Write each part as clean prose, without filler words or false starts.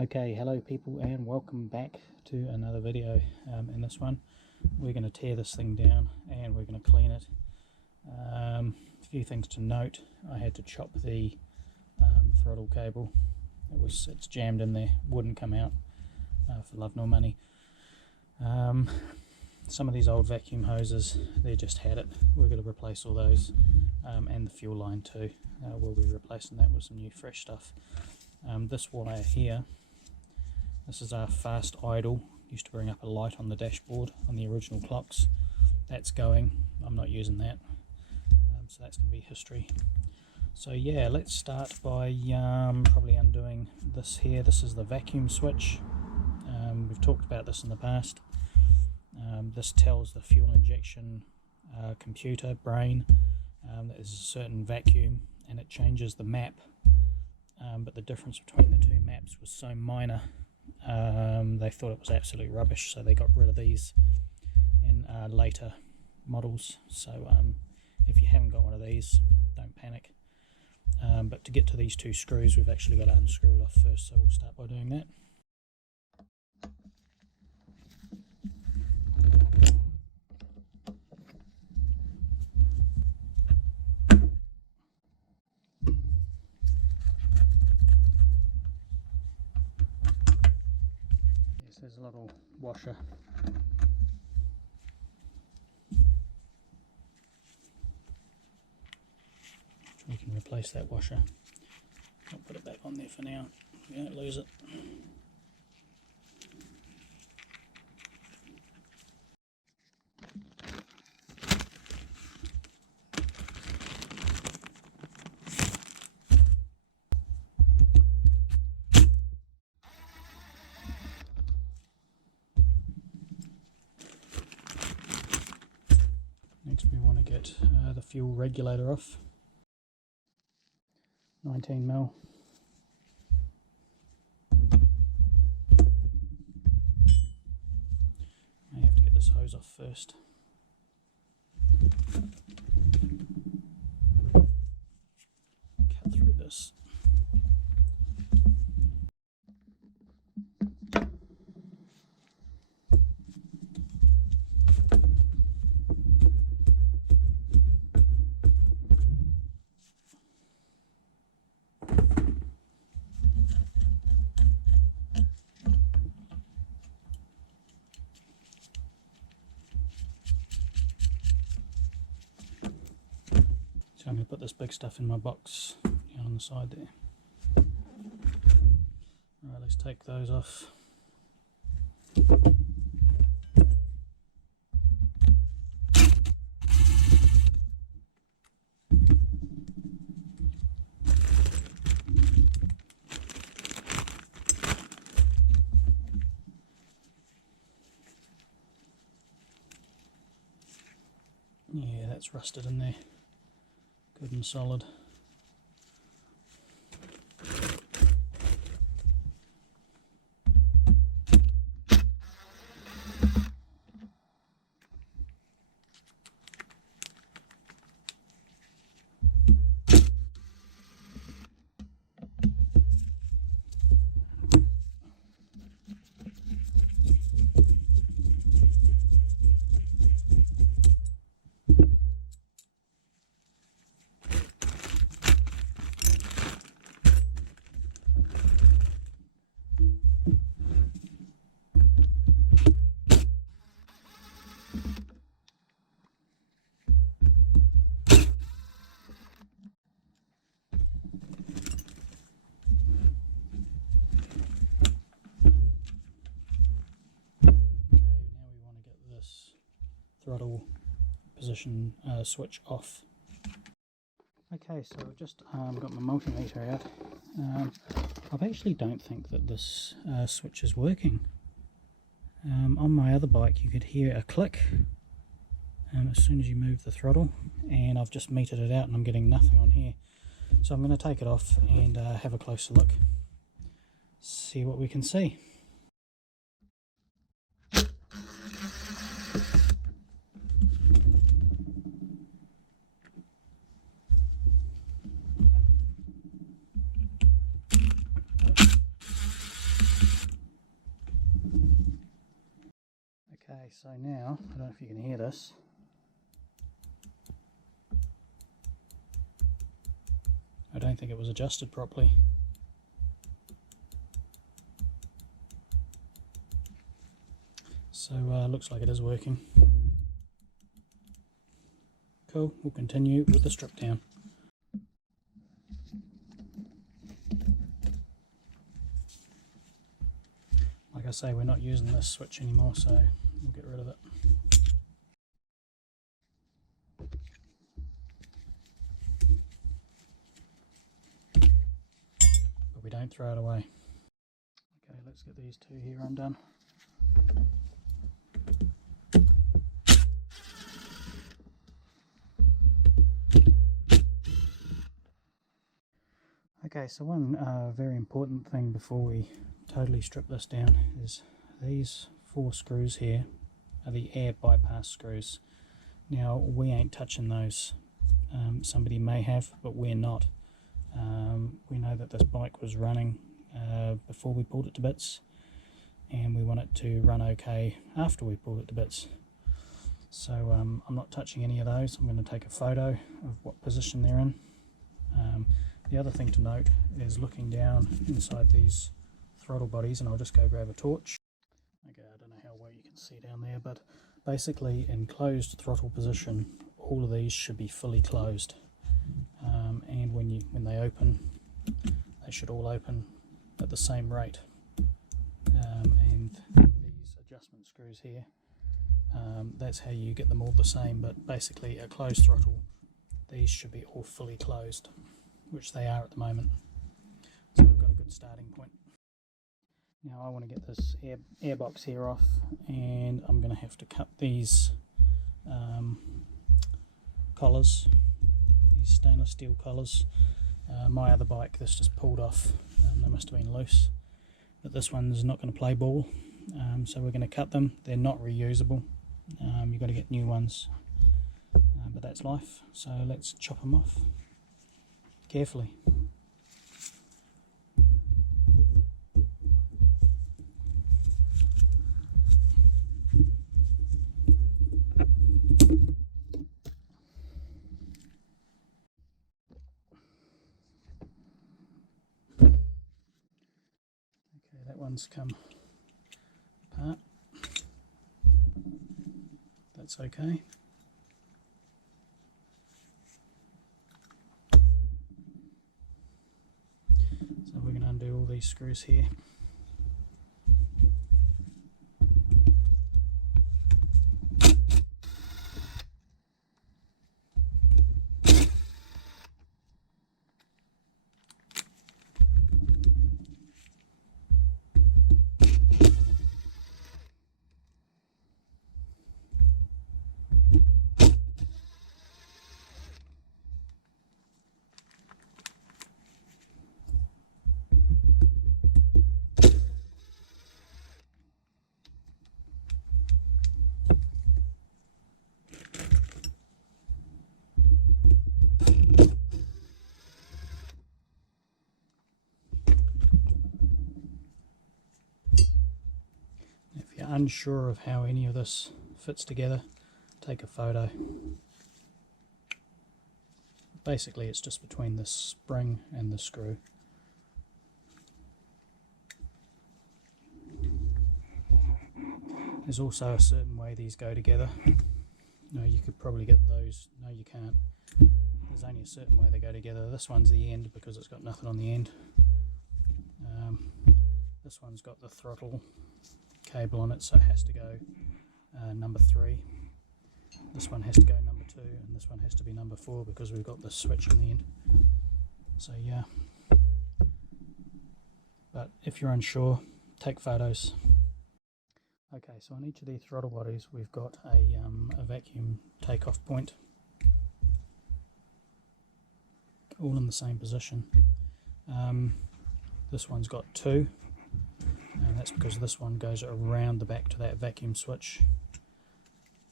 Okay, hello people and welcome back to another video. In this one we're going to tear this thing down and we're going to clean it. A few things to note: I had to chop the throttle cable. It's jammed in there, wouldn't come out for love nor money. Some of these old vacuum hoses, they just had it. We're going to replace all those, and the fuel line too. We'll be replacing that with some new fresh stuff. This wire here, this is our fast idle, used to bring up a light on the dashboard on the original clocks. That's going, I'm not using that, so that's going to be history. So yeah, let's start by probably undoing this here. This is the vacuum switch. We've talked about this in the past. This tells the fuel injection computer brain that there's a certain vacuum, and it changes the map. But the difference between the two maps was so minor, they thought it was absolute rubbish, so they got rid of these in later models. So if you haven't got one of these, don't panic. But to get to these two screws, we've actually got to unscrew it off first, so we'll start by doing that. There's a little washer. We can replace that washer. I'll put it back on there for now. We don't lose it. Next we want to get the fuel regulator off. 19mm. May have to get this hose off first. Cut through this. So I'm going to put this big stuff in my box down on the side there. Alright, let's take those off. Yeah, that's rusted in there. Good and solid. Throttle position switch off. Okay, so I've just got my multimeter out. I actually don't think that this switch is working. On my other bike you could hear a click as soon as you move the throttle, and I've just metered it out and I'm getting nothing on here. So I'm going to take it off and have a closer look, see what we can see. Okay, so now, I don't know if you can hear this. I don't think it was adjusted properly. So looks like it is working. Cool, we'll continue with the strip down. Like I say, we're not using this switch anymore, so we'll get rid of it. But we don't throw it away. Okay, let's get these two here undone. Okay, so one very important thing before we totally strip this down is these 4 screws here are the air bypass screws. Now we ain't touching those. Somebody may have, but we're not. We know that this bike was running before we pulled it to bits, and we want it to run okay after we pulled it to bits. So I'm not touching any of those. I'm going to take a photo of what position they're in. The other thing to note is looking down inside these throttle bodies, and I'll just go grab a torch. Okay, I don't know how well you can see down there, but basically in closed throttle position, all of these should be fully closed. And when they open, they should all open at the same rate. And these adjustment screws here, that's how you get them all the same, but basically a closed throttle, these should be all fully closed, which they are at the moment. So we've got a good starting point. Now I want to get this airbox here off, and I'm going to have to cut these collars, these stainless steel collars. My other bike, this just pulled off, they must have been loose, but this one's not going to play ball, so we're going to cut them. They're not reusable, you've got to get new ones, but that's life, so let's chop them off carefully. Okay, that one's come apart. That's okay. So we're going to undo all these screws here. If you're unsure of how any of this fits together, take a photo. Basically it's just between the spring and the screw. There's also a certain way these go together. No, you could probably get those. No, you can't. There's only a certain way they go together. This one's the end because it's got nothing on the end. This one's got the throttle cable on it, so it has to go number 3. This one has to go number 2, and this one has to be number 4 because we've got the switch in the end. So yeah, but if you're unsure, take photos. Okay, so on each of these throttle bodies we've got a vacuum takeoff point, all in the same position. This one's got 2, and that's because this one goes around the back to that vacuum switch,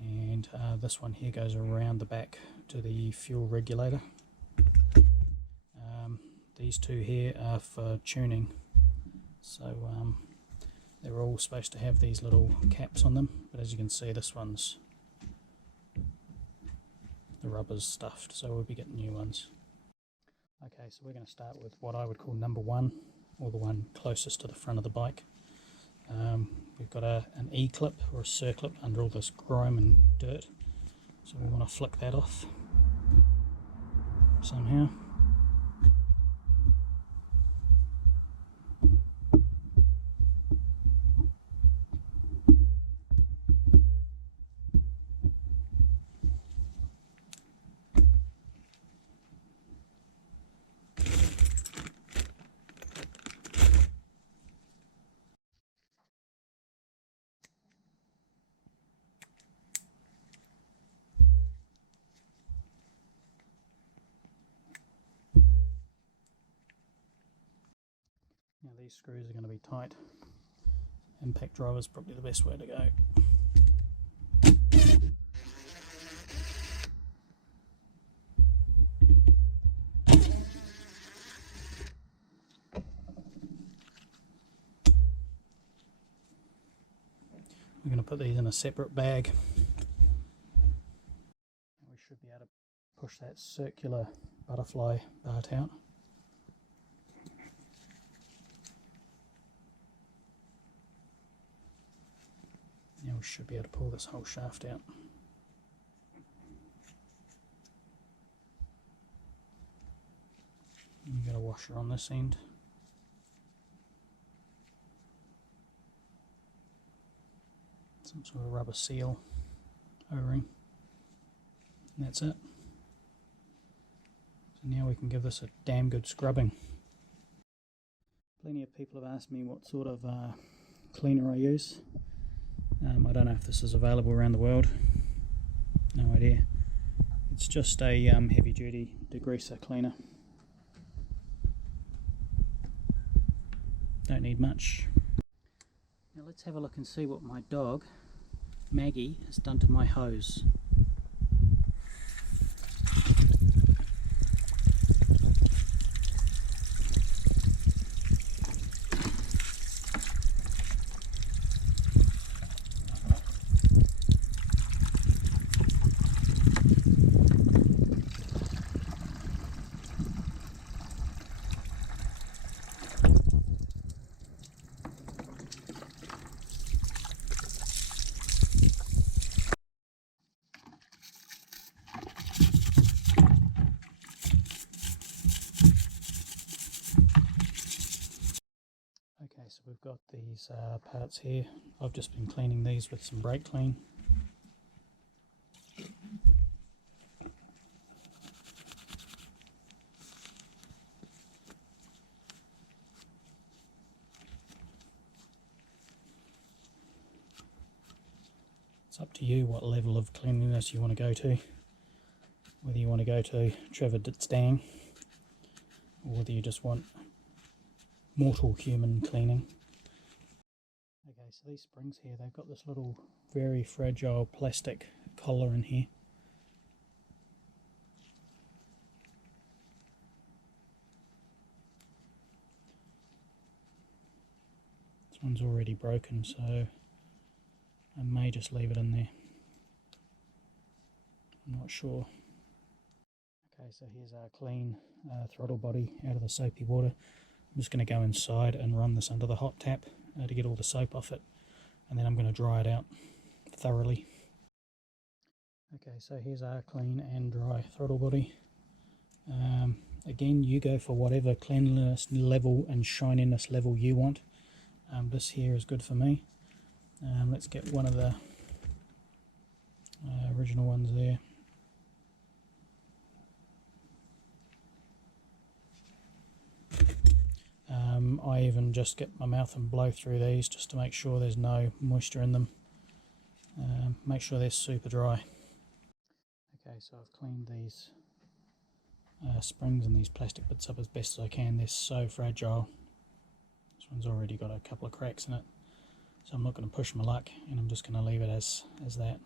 and this one here goes around the back to the fuel regulator. These two here are for tuning, so They're all supposed to have these little caps on them, but as you can see, this one's, the rubber's stuffed, so we'll be getting new ones. Okay, so we're going to start with what I would call number one, or the one closest to the front of the bike. We've got an E-clip or a circlip under all this grime and dirt, so we want to flick that off somehow. Now these screws are going to be tight. Impact driver is probably the best way to go. We're going to put these in a separate bag. We should be able to push that circular butterfly part out. Now we should be able to pull this whole shaft out. You've got a washer on this end. Some sort of rubber seal O-ring. And that's it. So now we can give this a damn good scrubbing. Plenty of people have asked me what sort of cleaner I use. I don't know if this is available around the world. No idea. It's just a heavy duty degreaser cleaner. Don't need much. Now let's have a look and see what my dog Maggie has done to my hose. So we've got these parts here. I've just been cleaning these with some brake clean. It's up to you what level of cleanliness you want to go to. Whether you want to go to Trevor Ditstang or whether you just want mortal human cleaning. Okay, so these springs here, they've got this little very fragile plastic collar in here. This one's already broken, so I may just leave it in there. I'm not sure. Okay, so here's our clean throttle body out of the soapy water. I'm just going to go inside and run this under the hot tap to get all the soap off it, and then I'm going to dry it out thoroughly. Okay, so here's our clean and dry throttle body. Again, you go for whatever cleanliness level and shininess level you want. This here is good for me. Let's get one of the original ones there. I even just get my mouth and blow through these just to make sure there's no moisture in them. Make sure they're super dry. Okay, so I've cleaned these springs and these plastic bits up as best as I can. They're so fragile. This one's already got a couple of cracks in it, so I'm not going to push my luck, and I'm just going to leave it as that.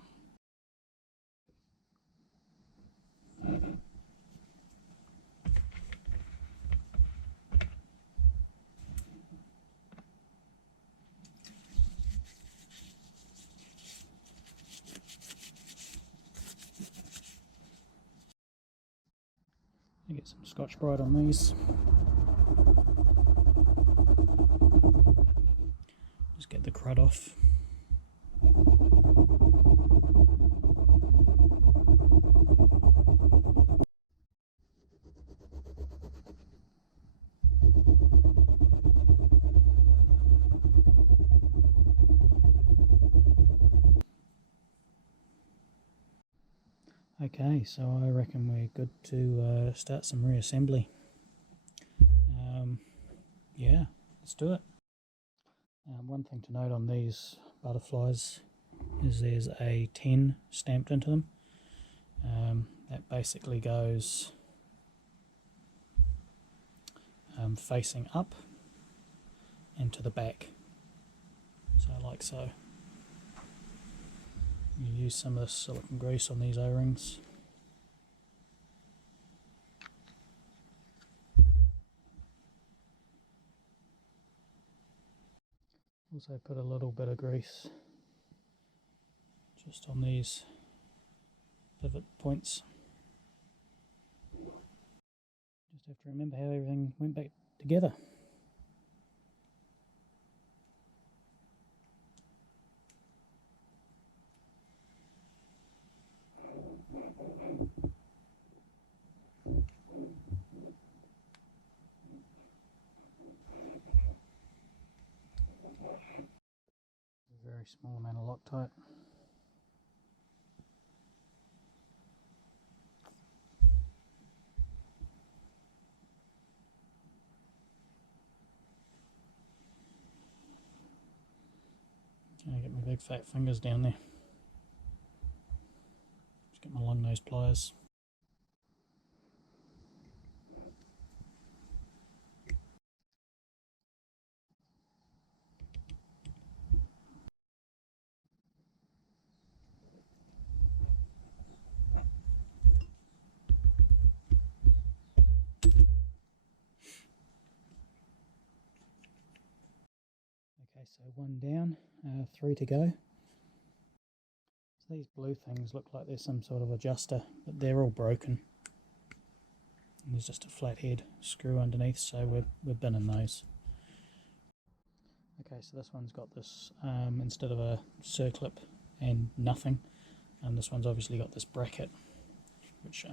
Get some Scotch-Brite on these. Just get the crud off. Okay, so I reckon we're good to start some reassembly. Yeah, let's do it. One thing to note on these butterflies is there's a 10 stamped into them. That basically goes facing up and to the back, so like so. You use some of this silicone grease on these O-rings. Also put a little bit of grease just on these pivot points. Just have to remember how everything went back together. A very small amount of Loctite. I get my big fat fingers down there. Just get my long nose pliers. Okay, so one down, 3 to go. So these blue things look like there's some sort of adjuster, but they're all broken. And there's just a flat head screw underneath, so we're binning those. Okay, so this one's got this, instead of a circlip and nothing, this one's obviously got this bracket, which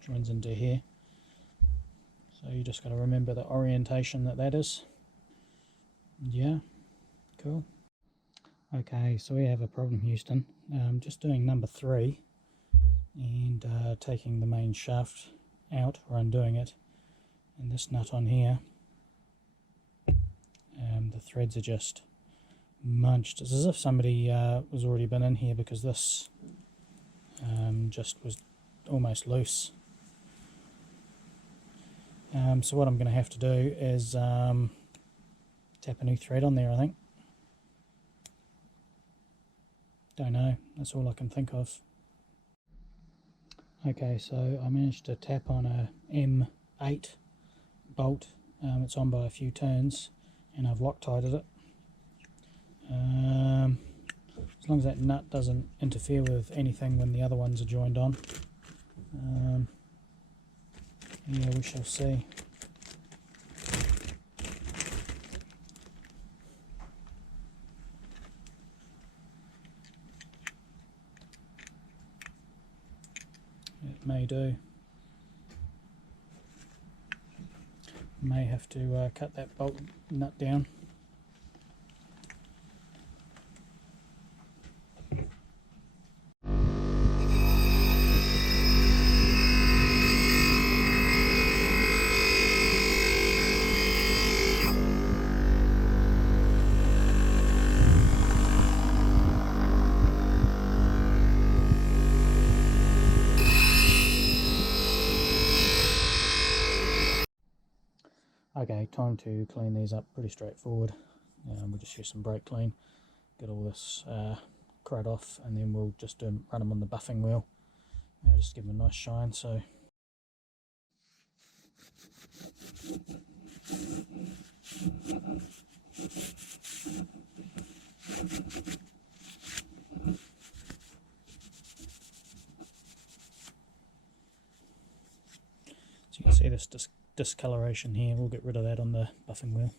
joins into here. So you just got to remember the orientation that is. Yeah, cool. Okay, so we have a problem, Houston. Just doing number 3 and taking the main shaft out, or undoing it, and this nut on here, the threads are just munched. It's as if somebody was already been in here, because this just was almost loose. So what I'm going to have to do is tap a new thread on there, I think. Don't know, that's all I can think of. Okay, so I managed to tap on a M8 bolt. It's on by a few turns, and I've Loctited it. As long as that nut doesn't interfere with anything when the other ones are joined on. Yeah, we shall see. It may do. May have to cut that bolt nut down. Okay, time to clean these up. Pretty straightforward. We'll just use some brake clean, get all this crud off, and then we'll just run them on the buffing wheel, just give them a nice shine. So you can this discoloration here. We'll get rid of that on the buffing wheel.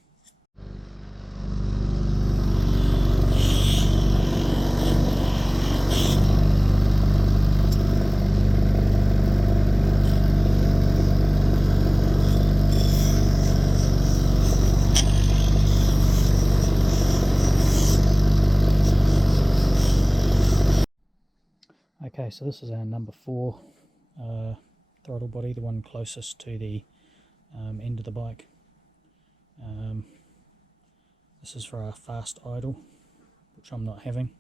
Okay, so this is our number 4 throttle body, the one closest to the end of the bike. This is for our fast idle, which I'm not having.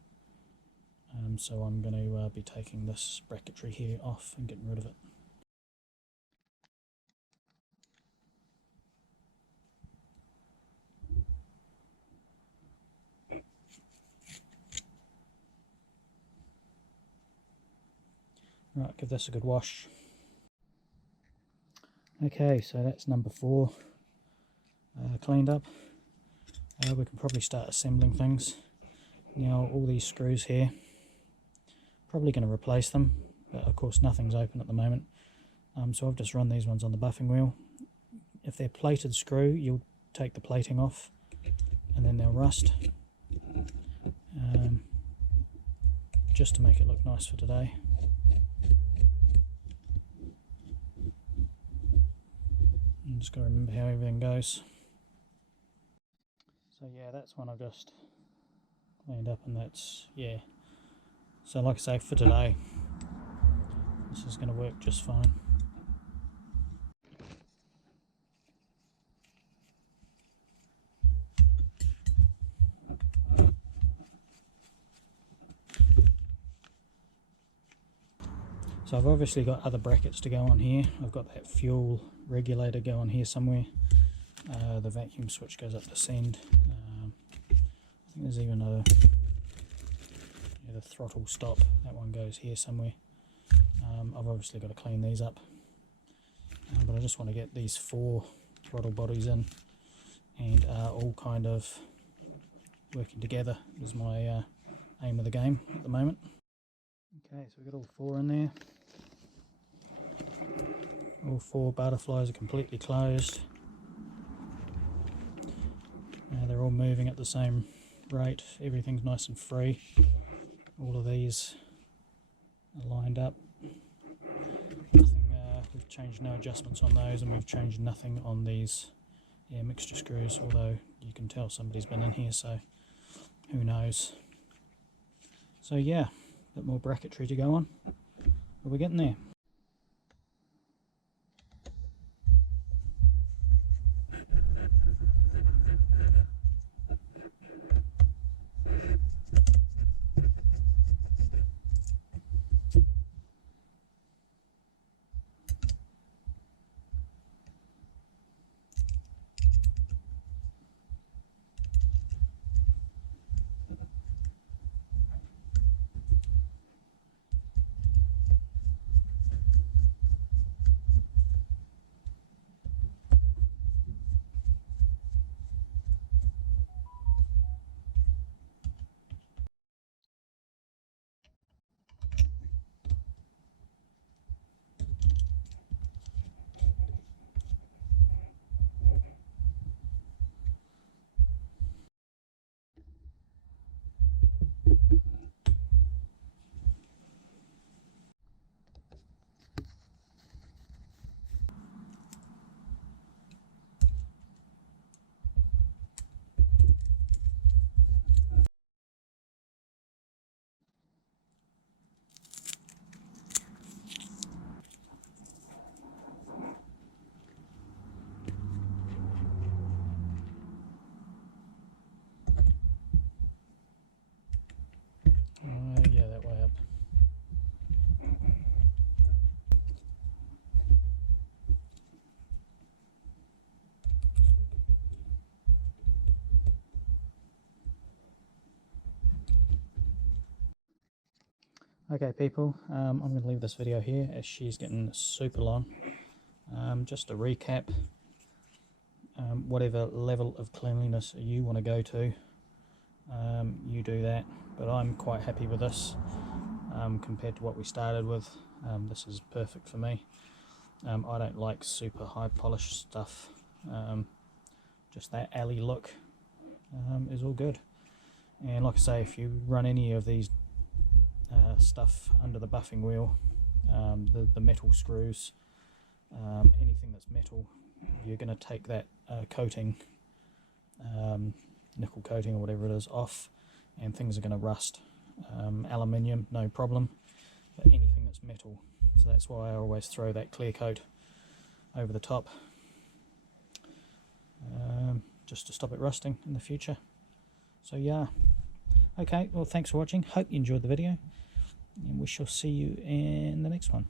So I'm going to be taking this bracketry here off and getting rid of it. Right, give this a good wash. Okay, so that's number 4 cleaned up. We can probably start assembling things. Now all these screws here, probably going to replace them, but of course nothing's open at the moment. So I've just run these ones on the buffing wheel. If they're plated screw, you'll take the plating off and then they'll rust. Just to make it look nice for today. I'm just got to remember how everything goes. So yeah, that's one I've just cleaned up, and that's, yeah. So like I say, for today, this is going to work just fine. So I've obviously got other brackets to go on here. I've got that fuel regulator go on here somewhere. The vacuum switch goes up to send. I think there's even the throttle stop. That one goes here somewhere. I've obviously got to clean these up. But I just want to get these 4 throttle bodies in and all kind of working together is my aim of the game at the moment. Okay, so we've got all 4 in there. All 4 butterflies are completely closed. They're all moving at the same rate. Everything's nice and free. All of these are lined up. Nothing, we've changed no adjustments on those, and we've changed nothing on these air mixture screws, although you can tell somebody's been in here, so who knows. So yeah, a bit more bracketry to go on, but we're getting there. Yeah, that way up. Okay people, I'm going to leave this video here as she's getting super long. Just to recap, whatever level of cleanliness you want to go to, you do that, but I'm quite happy with this compared to what we started with. This is perfect for me. I don't like super high polished stuff. Just that alley look is all good. And like I say, if you run any of these stuff under the buffing wheel, the metal screws, anything that's metal, you're going to take that coating, nickel coating or whatever it is, off, and things are going to rust. Aluminium, no problem, but anything that's metal, so that's why I always throw that clear coat over the top, just to stop it rusting in the future. So yeah, okay, well thanks for watching, hope you enjoyed the video, and we shall see you in the next one.